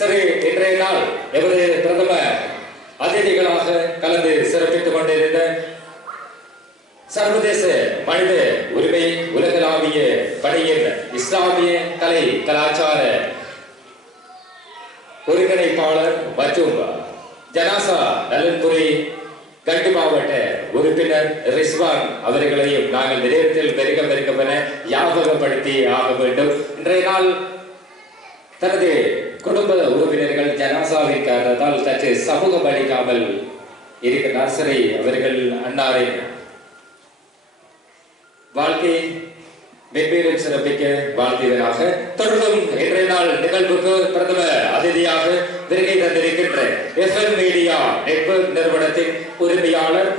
சரி, இன்றைய நாள் எமது பிரதம அதிதிகளாக கலந்து சிறப்பித்துக் கொண்டிருந்த சர்வதேச மனித உரிமை உலகளாவிய பணியின் இஸ்லாமிய கலை கலாச்சார ஒருங்கிணைப்பாளர் மற்றும் ஜனாசா நலன்புரி கண்டி மாவட்ட உறுப்பினர் ரிஸ்வான் அவர்களையும் நாங்கள் நிலையத்தில் பெருக்கமென ஞாபகப்படுத்தி ஆக வேண்டும். இன்றைய நாள் தனது குடும்ப உறுப்பினர்கள் ஜனாசாவின் காரணத்தால் சற்று சமூகம் அளிக்காமல் இருக்கிறார். சரி, அவர்கள் அன்னாரின் வாழ்க்கை வெவ்வேறு சிறப்பிக்க வாழ்ந்தவராக தொடர்ந்தும் இன்றைய நாள் நிகழ்வுக்கு பிரதம அதிதியாக வருகை தந்திருக்கின்ற FM மீடியா நெட்வொர்க் நிறுவனத்தின் உரிமையாளர்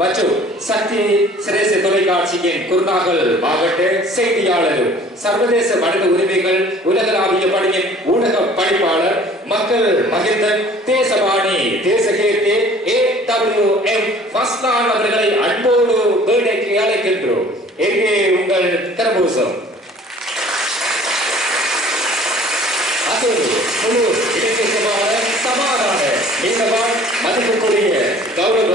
மற்றும் சக்தி சிரேச தொலைக்காட்சியின் குருநாகல் மாவட்ட செய்தியாளரும் சர்வதேச மனித உரிமைகள் உலகளாவிய பணியின் ஊடக பணிப்பாளர் மக்கள் மகிந்தன் தேசபாணி தேசகீர்த்தி AWM ஃபஸ்லான் அவர்களை அன்போடு மேடைக்கு அழைக்கின்றோம். எங்கே உங்கள் கரபூசம்? முழு இலக்கியமான சமாதான நீண்டவான் மதிப்புக்குரிய கௌரவ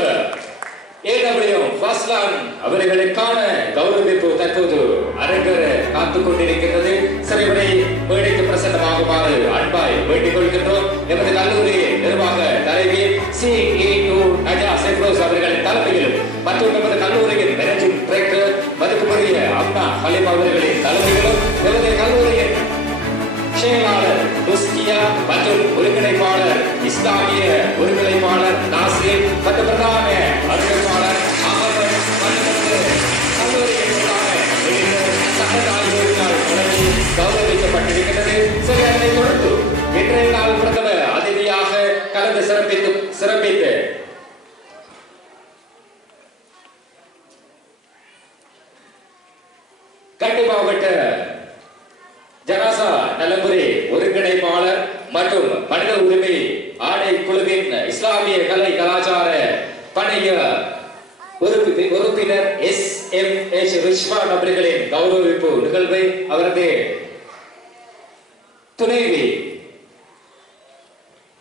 AWM ஃபஸ்லான் அவர்களுக்கான கௌரவிப்பு தற்போது அரங்கர காத்துக் கொண்டிருக்கிறது. சிறைவரை மேடைக்கு பிரசன்னமாகுமாறு அன்பாய் வேண்டிக் கொள்கின்றோம். எமது கல்லூரி நிர்வாக தலைவி CE2 நஜா செப்ரோஸ் அவர்களின் தலைமையிலும் மற்றும் எமது கல்லூரியின் மேனேஜிங் டைரக்டர் மதிப்புக்குரிய அப்னா ஹலீம் அவர்களின் தலைமையிலும் எமது கல்லூரியின் செயலாளர் முஸ்கியா மற்றும் ஒருங்கிணைப்பாளர் இஸ்லாமிய ஒருங்கிணைப்பாளர் நாசிர் மற்றும் பிரதான அறிவிப்பாளர் அகமது கௌரவிக்கப்பட்டிருக்கிறது. சரி, அதனை தொடர்ந்து இன்றைய நாள் பிரதம அதிதியாக கலந்து சிறப்பித்து கண்டி மாவட்ட ஜனாசா நலன்புரி ஒருங்கிணைப்பாளர் மற்றும் மனித உரிமை ஆடை குழுவின் இஸ்லாமிய கலை கலாச்சார பணிய உறுப்பினர் SMH ரிஸ்வான் அவர்களின் கௌரவிப்பு நிகழ்வை அவரது துணைவி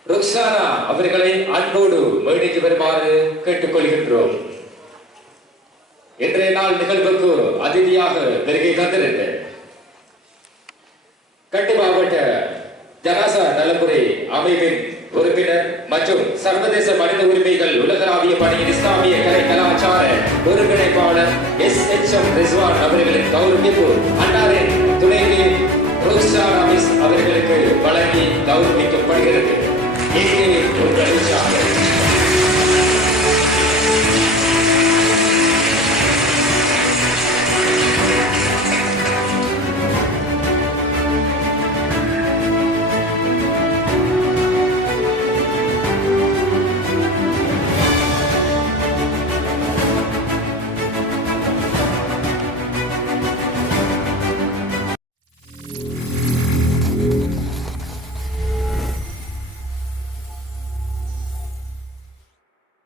ருக்ஸானா அவர்களை அன்போடு மேடைக்கு வருமாறு கேட்டுக்கொள்கின்றோம். இன்றைய நாள் நிகழ்வுக்கு அதிதியாக வருகை தந்திருந்த கண்டி மாவட்ட ஜனாசா நலன்புரி அமைப்பின் உறுப்பினர் மற்றும் சர்வதேச மனித உரிமைகள் உலகளாவிய பணியின் இஸ்லாமிய கலை கலாச்சார ஒருங்கிணைப்பாளர் SHM ரிஸ்வான் அவர்களின் கௌரவிப்பு அன்னாரின் துணைவி ருக்ஸானா அவர்களுக்கு வழங்கி கௌரவ